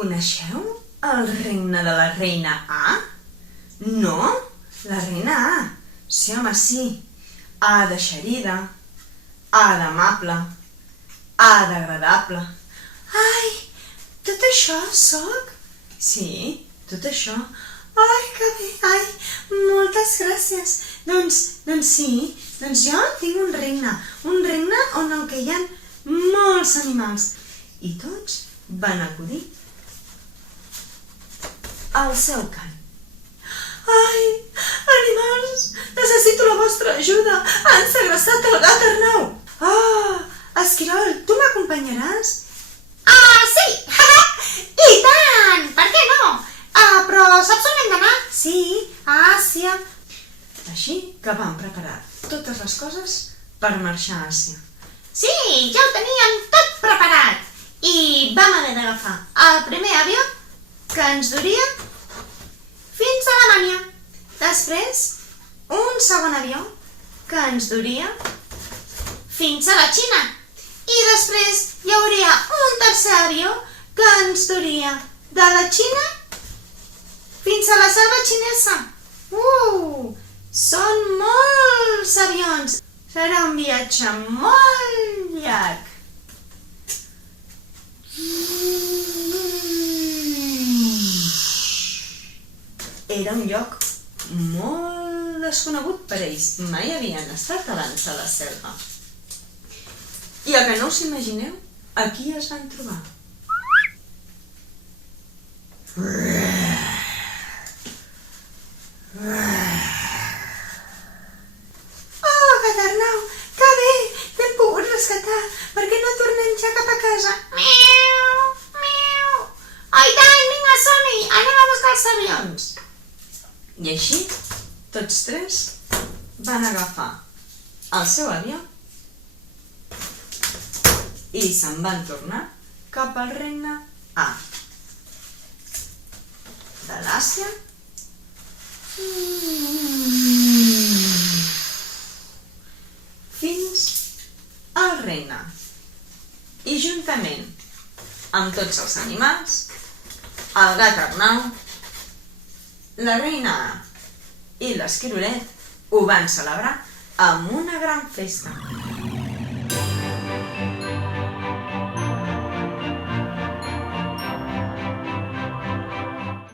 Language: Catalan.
Coneixeu el regne de la reina A? No? La reina A. Sí, home, sí. A d'eixerida, A d'amable, A d'agradable. Ai, tot això sóc? Sí, tot això. Ai, que bé, ai, moltes gràcies. Doncs sí, doncs jo tinc un regne on hi ha molts animals i tots van acudir al seu cant. Ai, animals, necessito la vostra ajuda. Han segrestat el gat Arnau. Esquirol, tu m'acompanyaràs? Sí! I tant! Per què no? Però saps on hem d'anar? Sí, a Àsia. Així que vam preparar totes les coses per marxar a Àsia. Sí, ja ho teníem tot preparat. I vam haver d'agafar el primer avió que ens duria fins a Alemanya. Després, un segon avió que ens duria fins a la Xina. I després hi hauria un tercer avió que ens duria de la Xina fins a la selva xinesa. Són molts avions. Serà un viatge molt llarg. Era un lloc molt desconegut per ells. Mai havien estat abans a la selva. I el que no us imagineu, aquí es van trobar. Gat Arnau, que bé, t'hem pogut rescatar. Per què no tornem ja cap a casa? Miau, miau. Oh, i tant, vinga, som-hi, anem a buscar els avions. I així, tots tres van agafar el seu avió i se'n van tornar cap al regne A de l'Àsia fins al regne. I juntament amb tots els animals, el gat Arnau, la reina A i l'esquirolet ho van celebrar amb una gran festa.